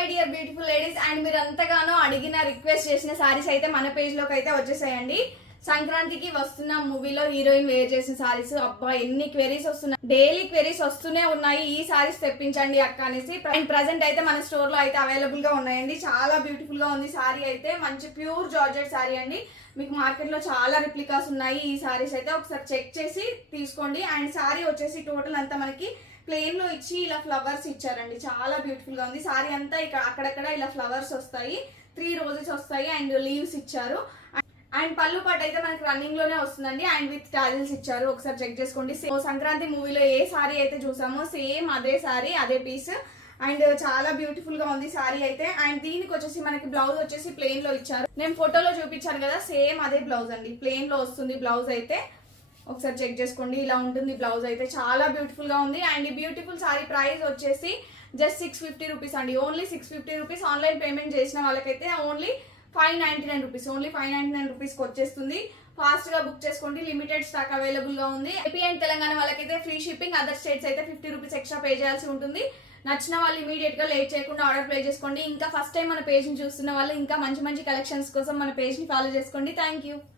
My dear beautiful ladies and మీరు అంతగానో అడిగిన request చేసిన సారీస్ అయితే మన పేజ్ లోకి అయితే వచ్చేసాయండి. సంక్రాంతికి వస్తున్న మూవీలో హీరోయిన్ వేర్ చేసిన సారీస్ అబ్బా ఎన్ని క్వెరీస్ వస్తున్నాయి, డైలీ క్వెరీస్ వస్తూనే ఉన్నాయి. ఈ సారీస్ తెప్పించండి అక్క అనేసి. అండ్ ప్రెసెంట్ అయితే మన స్టోర్ లో అయితే అవైలబుల్ గా ఉన్నాయండి. చాలా బ్యూటిఫుల్ గా ఉంది సారీ అయితే, మంచి ప్యూర్ జార్జెట్ సారీ అండి. మీకు మార్కెట్ లో చాలా రిప్లికాస్ ఉన్నాయి. ఈ సారీస్ అయితే ఒకసారి చెక్ చేసి తీసుకోండి. అండ్ సారీ వచ్చేసి టోటల్ అంతా మనకి ప్లెయిన్ లో ఇచ్చి ఇలా ఫ్లవర్స్ ఇచ్చారండి. చాలా బ్యూటిఫుల్ గా ఉంది సారీ అంతా. ఇక్కడ అక్కడక్కడ ఇలా ఫ్లవర్స్ వస్తాయి, 3 రోజెస్ వస్తాయి అండ్ లీవ్స్ ఇచ్చారు. అండ్ పళ్ళు పాటు అయితే మనకి రన్నింగ్ లోనే వస్తుందండి. అండ్ విత్ టాజిల్స్ ఇచ్చారు, ఒకసారి చెక్ చేసుకోండి. సంక్రాంతి మూవీలో ఏ సారీ అయితే చూసామో సేమ్ అదే సారీ, అదే పీస్. అండ్ చాలా బ్యూటిఫుల్ గా ఉంది సారీ అయితే. అండ్ దీనికి వచ్చేసి మనకి బ్లౌజ్ వచ్చేసి ప్లెయిన్ లో ఇచ్చారు. నేను ఫోటోలో చూపించాను కదా, సేమ్ అదే బ్లౌజ్ అండి, ప్లెయిన్ లో వస్తుంది బ్లౌజ్ అయితే. ఒకసారి చెక్ చేసుకోండి, ఇలా ఉంటుంది బ్లౌజ్ అయితే. చాలా బ్యూటిఫుల్ గా ఉంది. అండ్ ఈ బ్యూటిఫుల్ సారీ ప్రైస్ వచ్చేసి జస్ట్ 650 రూపీస్ అండి, ఓన్లీ 650 రూపీస్. ఆన్లైన్ పేమెంట్ చేసిన వాళ్ళకైతే ఓన్లీ 599 రూపీస్, ఓన్లీ 599 రూపీస్కి వచ్చేస్తుంది. ఫాస్ట్ గా బుక్ చేసుకోండి, లిమిటెడ్ స్టాక్ అవైలబుల్ గా ఉంది. ఏపీ అండ్ తెలంగాణ వాళ్ళకైతే ఫ్రీ షిప్పింగ్, అదర్ స్టేట్స్ అయితే 50 రూపీస్ ఎక్స్ట్రా పే చేయాల్సి ఉంటుంది. నచ్చిన వాళ్ళు ఇమీడియట్ గా లేట్ చేయకుండా ఆర్డర్ ప్లేస్ చేసుకోండి. ఇంకా ఫస్ట్ టైం మన పేజ్ ని చూస్తున్న వాళ్ళు ఇంకా మంచి మంచి కలెక్షన్స్ కోసం మన పేజ్ ని ఫాలో చేసుకోండి. Thank you.